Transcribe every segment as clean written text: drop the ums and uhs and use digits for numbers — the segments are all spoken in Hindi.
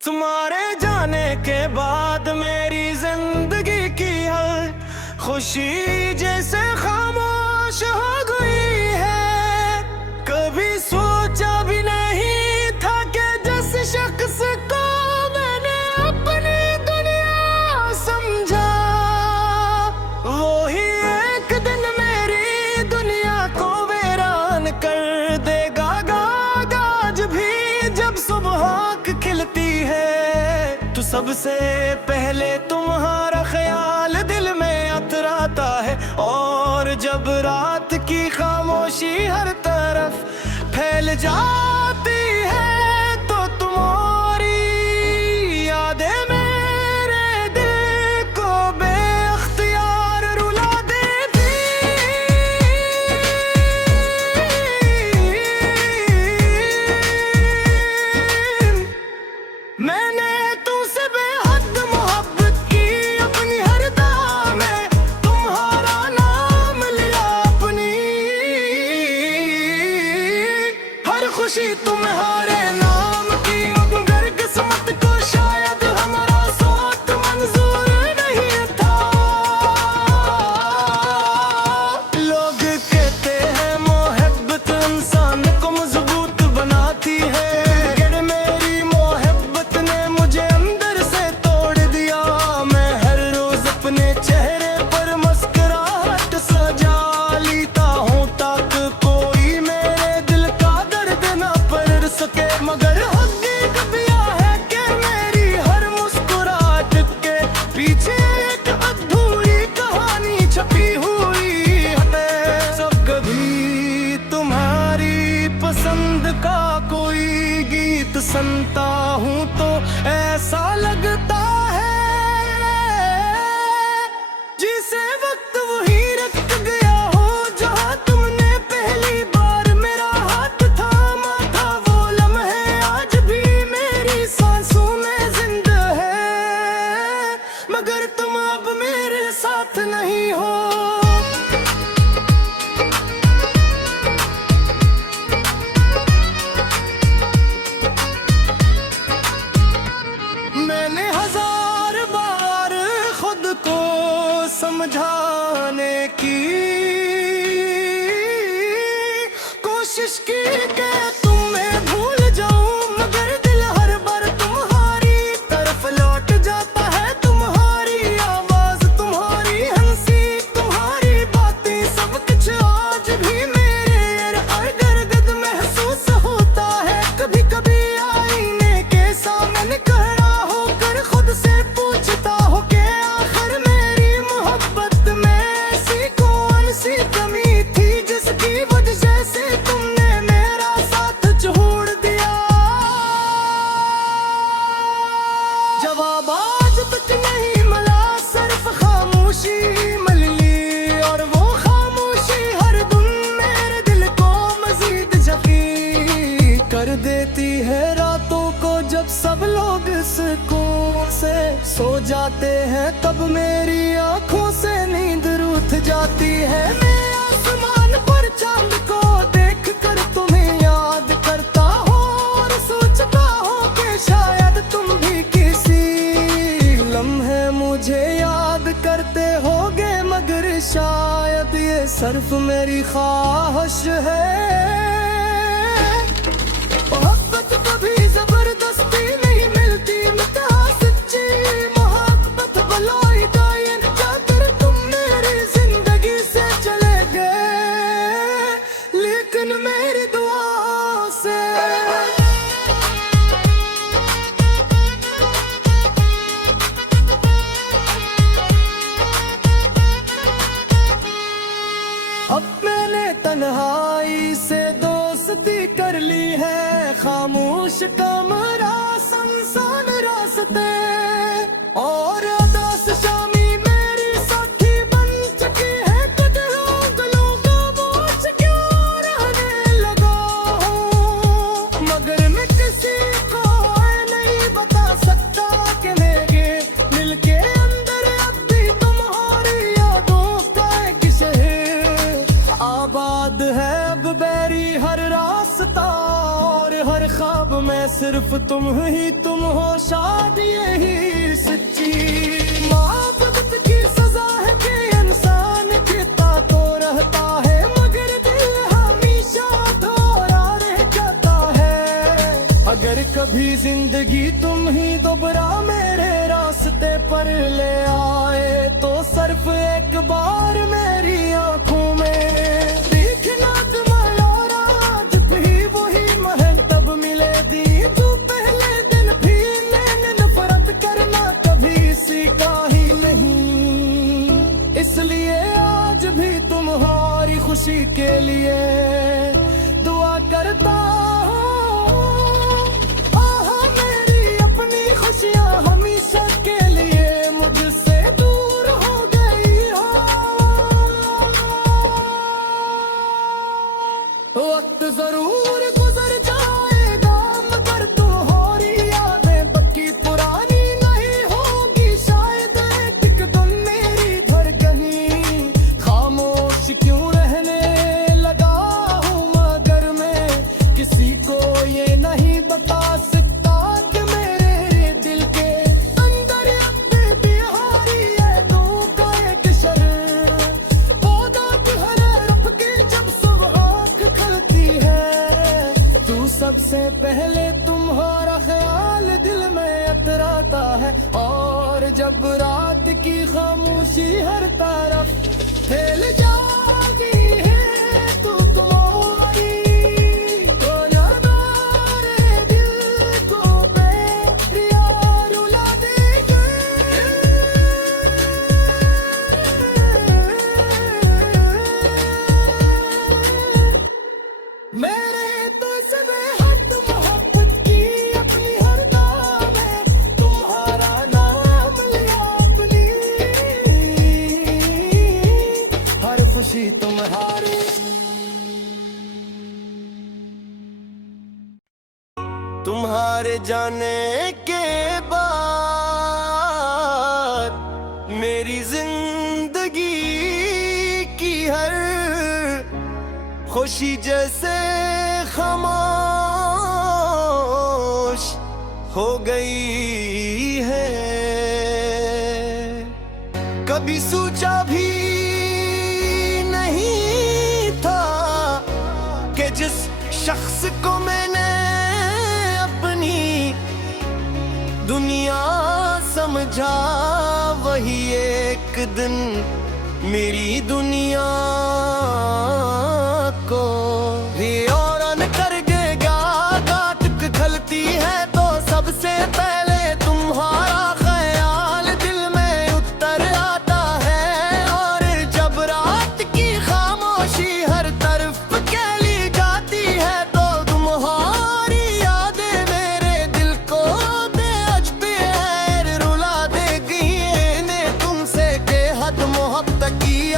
तुम्हारे जाने के बाद मेरी जिंदगी की हर खुशी जैसे खामोश हो गई है। कभी सोचा भी नहीं था कि जिस शख्स को मैंने अपनी दुनिया समझा, वो ही एक दिन मेरी दुनिया को वीरान कर देगा। आज भी जब सुबह खिलती है तो सबसे पहले तुम्हारा ख्याल दिल में अतराता है, और जब रात की खामोशी हर तरफ फैल जाती है तो तुम्हारी यादें मेरे दिल को बेअख्तियार रुला देती। मैंने तुमसे बेहद मोहब्बत की, अपनी हर दुआ में तुम्हारा नाम लिया, अपनी हर खुशी तुम्हारे नाम की। मगर किस्मत को शायद हमारा साथ मंजूर नहीं था। लोग कहते हैं मोहब्बत इंसान को मजबूत बनाती है, चेहरे पर मुस्कुराहट सजा लेता हूँ ताकि कोई मेरे दिल का दर्द न पढ़ सके। मगर हकीकत भी है कि मेरी हर मुस्कुराहट के पीछे एक अधूरी कहानी छपी हुई है। सब कभी तुम्हारी पसंद का कोई गीत सुनता हूँ तो ऐसा लगता है जिसे वक्त वही रख गया हो जहाँ तुमने पहली बार मेरा हाथ थामा था। वो लम्हे आज भी मेरी सांसों में जिंदा है, मगर तुम अब मेरे साथ नहीं हो। मैंने हजार बार खुद को समझाने की कोशिश की कि तुम्हें भूल जाऊं, मगर दिल हर बार तुम्हारी तरफ लौट जाता है। तुम्हारी आवाज, तुम्हारी हंसी, तुम्हारी बातें, सब कुछ आज भी मेरे इर्द-गिर्द महसूस होता है। कभी कभी आईने के सामने खड़ा होकर खुद से पूछता हूँ कि आखिर मेरी मोहब्बत में ऐसी कौन सी कमी थी जिसकी वजह से तुमने मेरा साथ छोड़ दिया। जवाब आज तक नहीं मिला, सिर्फ खामोशी मिल ली, और वो खामोशी हर दिन मेरे दिल को मजीद जख्मी कर देती है। रातों को जब सब लोग सुकून से सो जाते हैं तब मेरी आंखों से नींद रूठ जाती है। मैं आसमान पर चांद को देख कर तुम्हें याद करता हूँ और सोचता हूँ कि शायद तुम भी किसी लम्हे मुझे याद करते होगे, मगर शायद ये सिर्फ मेरी ख्वाहिश है। मोहब्बत कभी जबरदस्ती नहीं मिलती, मिठा सच्ची मोहब्बत भलाई दायन। जाकर तुम मेरी जिंदगी से चले गए, लेकिन मेरी दुआ से अब मैंने तन्हाई से दोस्ती कर ली है। खामोश कमरा, सुनसान रास्ते और उदास शामी मेरी साथी बन चुकी है। कदरों गलों का बोझ क्यों रहने लगा हूँ, मगर मैं किसी को नहीं बता सकता कि मेरे दिल के अंदर अब भी तुम्हारी यादों का एक शहर आबाद है। अब बैरी हर रास्ता और हर ख्वाब में सिर्फ सिर्फ तुम हो, शायद यही सच्ची मोहब्बत की सजा है कि इंसान जीता तो रहता है, मगर दिल हमेशा थोड़ा रह जाता है। अगर कभी जिंदगी तुम ही दोबारा मेरे रास्ते पर ले आए, तो सिर्फ एक बार मेरी आंखों में देखना तुम्हारा, जब भी वही महल तब मिले दी तू पहले दिन भी मैंने नफरत करना कभी सीखा ही नहीं। इसलिए आज भी तुम्हारी खुशी के लिए दुआ करता हमेशा के लिए मुझसे दूर हो गई हो। वक्त जरूर गुजर जाएगा, मगर तुम्हारी यादें पक्की पुरानी नहीं होगी। शायद एक दिन मेरी धड़कनी खामोश क्यों रहने लगा हूँ, मगर मैं किसी को ये नहीं बता सकता कि मेरे दिल के सबसे पहले तुम्हारा ख्याल दिल में अतराता है, और जब रात की खामोशी हर तरफ फैल जाती है तो तुम्हारी दिल को बेयार रुला देगी। मेरे तो सब खुशी तुम्हारी। तुम्हारे जाने के बाद मेरी जिंदगी की हर खुशी जैसे खामोश हो गई है। कभी सोचा भी जिस शख्स को मैंने अपनी दुनिया समझा, वही एक दिन मेरी दुनिया को भी औरन कर देगा। काट खलती है तो सबसे पहले तुम्हारा ख्याल दिल में उतर आता है, और जब रात की खामोशी हर तरफ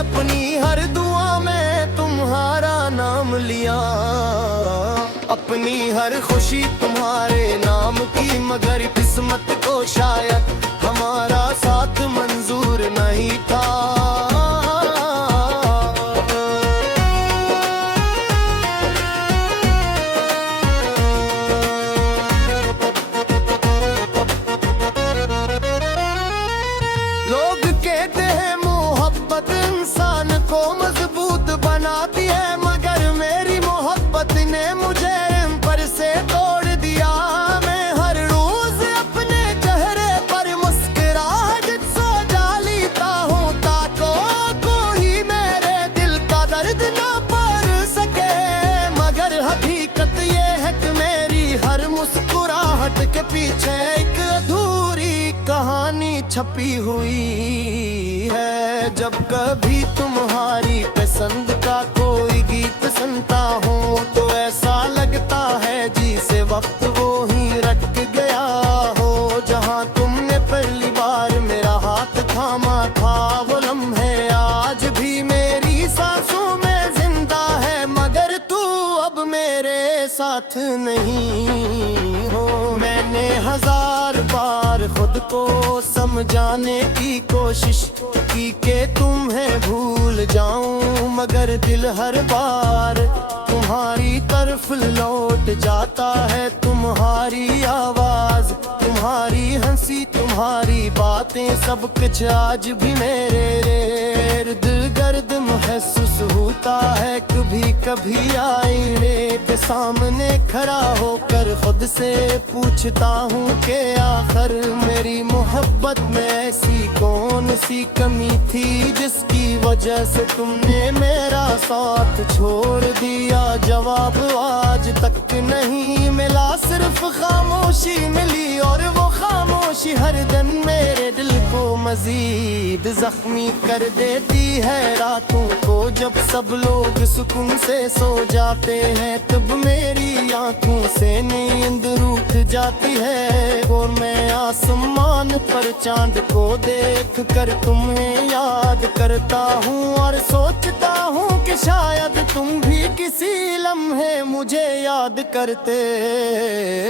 अपनी हर दुआ में तुम्हारा नाम लिया, अपनी हर खुशी तुम्हारे नाम की, मगर किस्मत को शायद हमारा साथ मंजूर नहीं था। लोग कहते हैं मोहब्बत इंसान को मजबूत बनाती है, मगर मेरी मोहब्बत ने मुझे पर से तोड़ दिया। मैं हर रोज अपने चेहरे पर मुस्कुराहट सो डालता हूँ, ताकि कोई मेरे दिल का दर्द न पढ़ सके, मगर हकीकत ये है कि मेरी हर मुस्कुराहट के पीछे एक अधूरी कहानी छपी हुई है। जब कभी तुम्हारी पसंद का कोई गीत सुनता हूँ, तो ऐसा लगता है जिसे वक्त वो ही रट गया हो। जहाँ तुमने पहली बार मेरा हाथ थामा था, वो लम्हे आज भी मेरी सांसों में जिंदा है, मगर तू अब मेरे साथ नहीं हो। मैंने हजार बार बार खुद को समझाने की कोशिश की के तुम्हें भूल जाऊं, मगर दिल हर बार तुम्हारी तरफ लौट जाता है। तुम्हारी आवाज, तुम्हारी हंसी, तुम्हारी बातें, सब कुछ आज भी मेरे इर्द गिर्द महसूस होता है। कभी कभी आईने के सामने खड़ा होकर खुद से पूछता हूँ कि आखिर मेरी मोहब्बत में ऐसी कौन सी कमी थी जिसकी वजह से तुमने मेरा साथ छोड़ दिया। जवाब आज तक नहीं मिला, सिर्फ खामोशी मिली, और वो खामोशी हर दिन मेरे दिल को मजीद जख्मी कर देती है। रातों को जब सब लोग सुकून से सो जाते हैं, तब मेरी आंखों से नींद रूठ जाती है, और मैं आसमान पर चांद को देख कर तुम्हें याद करता हूँ, और सोचता हूँ कि शायद तुम भी किसी लम्हे मुझे याद करते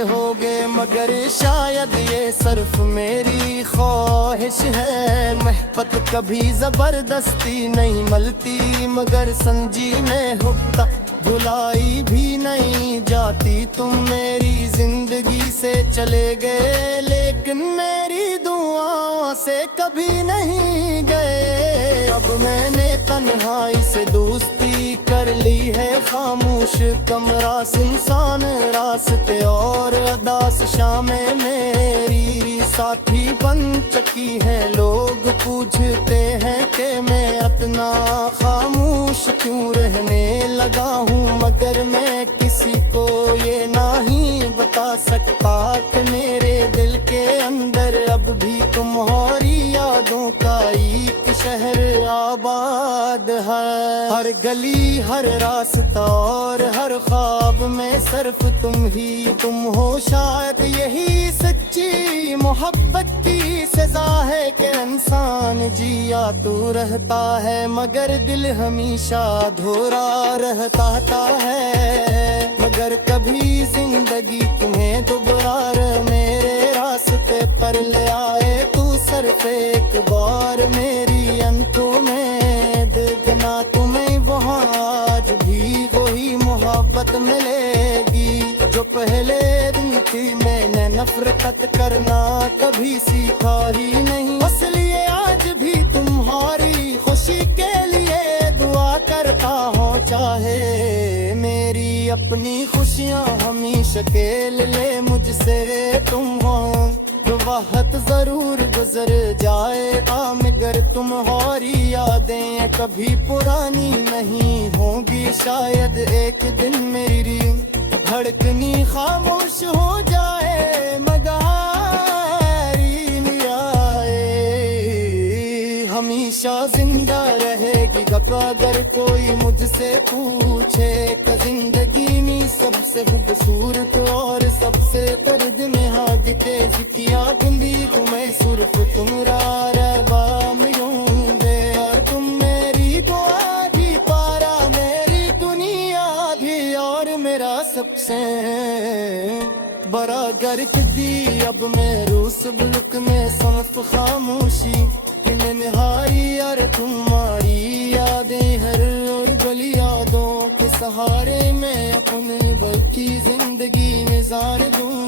होगे, मगर शायद ये सिर्फ मेरी ख्वाहिश है। महबत कभी जबरदस्ती नहीं मलती, मगर संजीने हुक्का भुलाई भी नहीं जाती। तुम मेरी जिंदगी से चले गए, लेकिन मेरी दुआओं से कभी नहीं गए। अब मैंने तन्हाई से दोस्ती कर ली है, खामोश कमरा सुनसान रास्ते और अदास शामें मेरी साथी बन चुकी है। लोग पूछते हैं कि मैं इतना खामोश क्यों रहने लगा हूँ, मगर मैं किसी को ये नहीं बता सकता कि मेरे दिल के अंदर अब भी तुम्हारी यादों का एक शहर आबाद है। हर गली, हर रास्ता और हर ख्वाब में सिर्फ तुम हो। शायद यही सच्ची मोहब्बत की सजा है कि इंसान जिया तो रहता है, मगर दिल हमेशा अधूरा रहता है। मगर कभी जिंदगी तुम्हें दोबारा मेरे रास्ते पर ले आए, तू सिर्फ एक बार मेरी आंखों में देखना, तुम्हें वहाँ आज भी वही मोहब्बत मिलेगी जो पहले दिन थी। मैंने नफरत करना कभी सीखा ही नहीं, इसलिए आज भी तुम्हारी खुशी के लिए दुआ करता हूँ। चाहे मेरी अपनी खुशियाँ हमेशा खेल ले मुझसे तुम हो, वक्त जरूर गुजर जाए मगर तुम्हारी यादें कभी पुरानी नहीं होंगी। शायद एक दिन मेरी धड़कनी खामोश हो जाए, मगर आए हमेशा जिंदा रहेगी। अगर कोई मुझसे पूछे कि जिंदगी में सबसे खूबसूरत और सबसे दर्द में हाथ तेज किया गुंदी तुम्हें सिर्फ तुम्हारा रबा मिलूंगे, और तुम मेरी दुआ की पारा मेरी दुनिया भी, और मेरा सबसे बड़ा गर्क दी। अब मैं रूस मुल्क में समफ खामोशी निहारी, और तुम्हारी यादें हर और गली यादों के सहारे में अपने बल्कि जिंदगी निजार दूं।